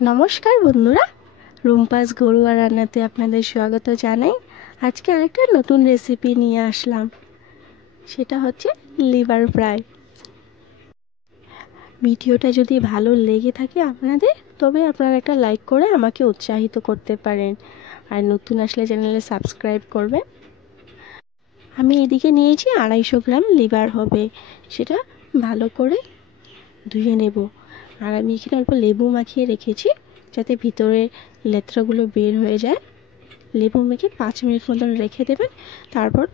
নমস্কার বন্ধুরা, রুম্পাস ঘরোয়া রান্নাতে আপনাদের স্বাগত জানাই। আজকে আরেকটা নতুন রেসিপি নিয়ে আসলাম, সেটা হচ্ছে লিভার ফ্রাই। ভিডিওটা যদি ভালো লেগে থাকে আপনাদের, তবে আপনারা একটা লাইক করে আমাকে উৎসাহিত করতে পারেন, আর নতুন আসলে চ্যানেলে সাবস্ক্রাইব করবেন। আমি এদিকে নিয়েছি 250 গ্রাম লিভার হবে, সেটা ভালো করে ধুয়ে নেব। আর আমি এখানে অল্প লেবু মাখিয়ে রেখেছি, যাতে ভিতরে লেত্রাগুলো বের হয়ে যায়। লেবু মেখে 5 মিনিট মতন রেখে দেবেন। তারপর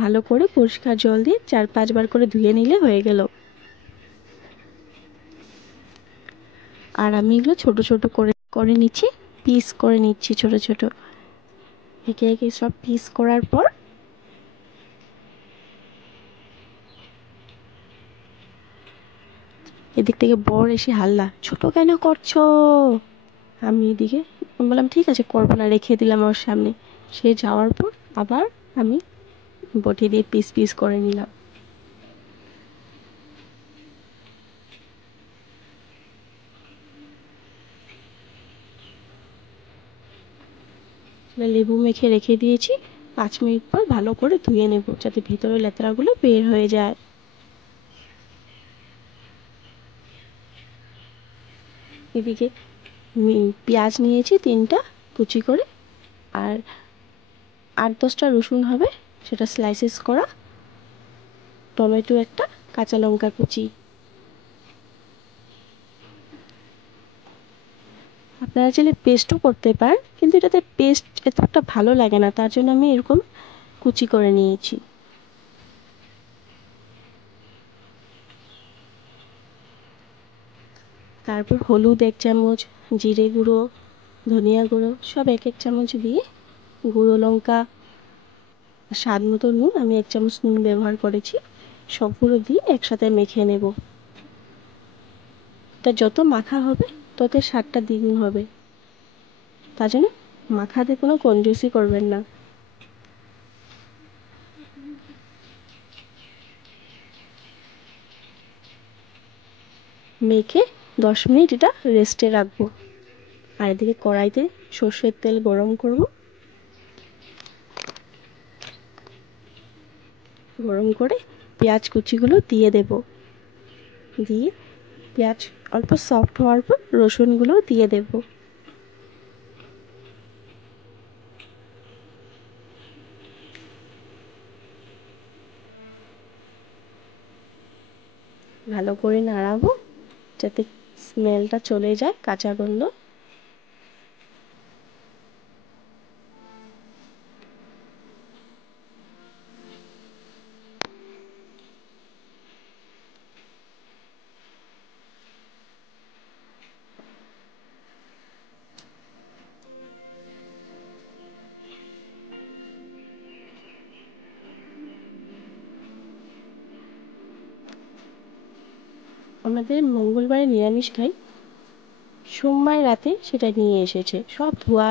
ভালো করে পরিষ্কার জল দিয়ে 4-5 বার করে ধুয়ে নিলে হয়ে গেল। আর আমি এগুলো ছোট ছোট করে নিচ্ছি, পিস করে নিচ্ছি ছোট ছোট। একে একে সব পিস করার পর এদিক থেকে বর এসে হাল্লা, ছোট কেন করছো? আমি এদিকে বললাম ঠিক আছে করবো না, রেখে দিলাম ওর সামনে। সে যাওয়ার পর আবার আমি বটি দিয়ে পিস পিস করে নিলাম। লেবু মেখে রেখে দিয়েছি। 5 মিনিট পর ভালো করে ধুয়ে নেব, যাতে ভিতরে লেত্রাগুলো বের হয়ে যায়। এদিকে পেঁয়াজ নিয়েছি 3টা কুচি করে, আর 8-10টা রসুন হবে, সেটা স্লাইসেস করা। টমেটো একটা, কাঁচা লঙ্কা কুচি। আপনারা চাইলে পেস্টও করতে পারেন, কিন্তু এটাতে পেস্ট এতটা ভালো লাগে না, তার জন্য আমি এরকম কুচি করে নিয়েছি। তারপর হলুদ 1 চামচ, জিরে গুঁড়ো, ধনিয়া গুঁড়ো সব 1 চামচ দিয়ে, গুঁড়ো লঙ্কা, স্বাদ মতো নুন, আমি 1 চামচ নুন ব্যবহার করেছি, সবগুলো দিয়ে একসাথে মেখে নেব। এটা যত মাখা হবে তত স্বাদটা দ্বিগুণ হবে, তার জন্য মাখাতে কোনো কঞ্জুসি করবেন না। মেখে 10 মিনিট এটা রেস্টে রাখবো। আর এদিকে কড়াইতে সর্ষের তেল গরম করব। গরম করে পেঁয়াজ কুচিগুলো দিয়ে দেব। দিয়ে পেঁয়াজ অল্প সফট হওয়ার পর রসুনগুলো দিয়ে দেব। ভালো করে নাড়াবো, যাতে স্মেলটা চলে যায়, কাঁচা গন্ধ। আমাদের মঙ্গলবারে নিরামিষ খাই, সোমবার রাতে সেটা নিয়ে এসেছে, সব ধোয়া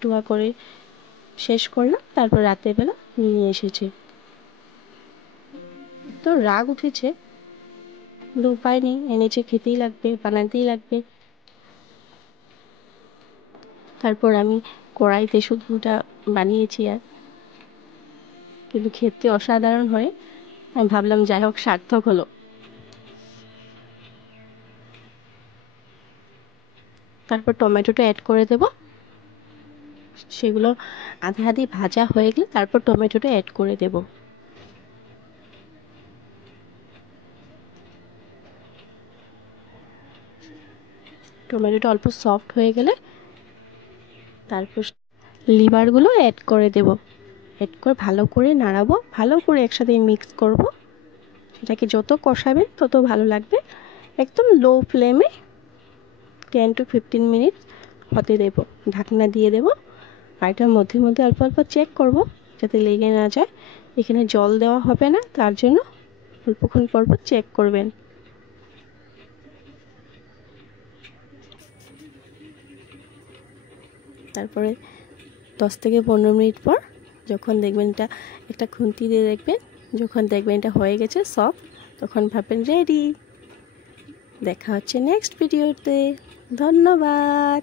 টোয়া করে শেষ করলাম, তারপর রাতের বেলা নিয়ে এসেছে। তো রাগ উঠেছে, কিন্তু উপায় নেই, এনেছে, খেতেই লাগবে, বানাতেই লাগবে। তারপর আমি কড়াইতে শুধুটা বানিয়েছি, আর কিন্তু খেতে অসাধারণ হয়। আমি ভাবলাম যাই হোক সার্থক হলো। তারপর টমেটোটা অ্যাড করে দেব। সেগুলো আধা আধি ভাজা হয়ে গেলে তারপর টমেটোটা অ্যাড করে দেব। টমেটোটা অল্প সফট হয়ে গেলে তারপর লিভারগুলো অ্যাড করে দেব। অ্যাড করে ভালো করে নাড়াবো, ভালো করে একসাথে মিক্স করব। সেটাকে যত কষাবেন তত ভালো লাগবে। একদম লো ফ্লেমে 10 to 15 মিনিট হতে দেব, ঢাকনা দিয়ে দেব। আর এটার মধ্যে মধ্যে অল্প অল্প চেক করব, যাতে লেগে না যায়। এখানে জল দেওয়া হবে না, তার জন্য অল্পক্ষণ পর পর চেক করবেন। তারপরে 10 থেকে 15 মিনিট পর যখন দেখবেন এটা, একটা খুন্তি দিয়ে দেখবেন, যখন দেখবেন এটা হয়ে গেছে সফট, তখন ভাববেন রেডি। দেখা হচ্ছে নেক্সট ভিডিওতে। ধন্যবাদ।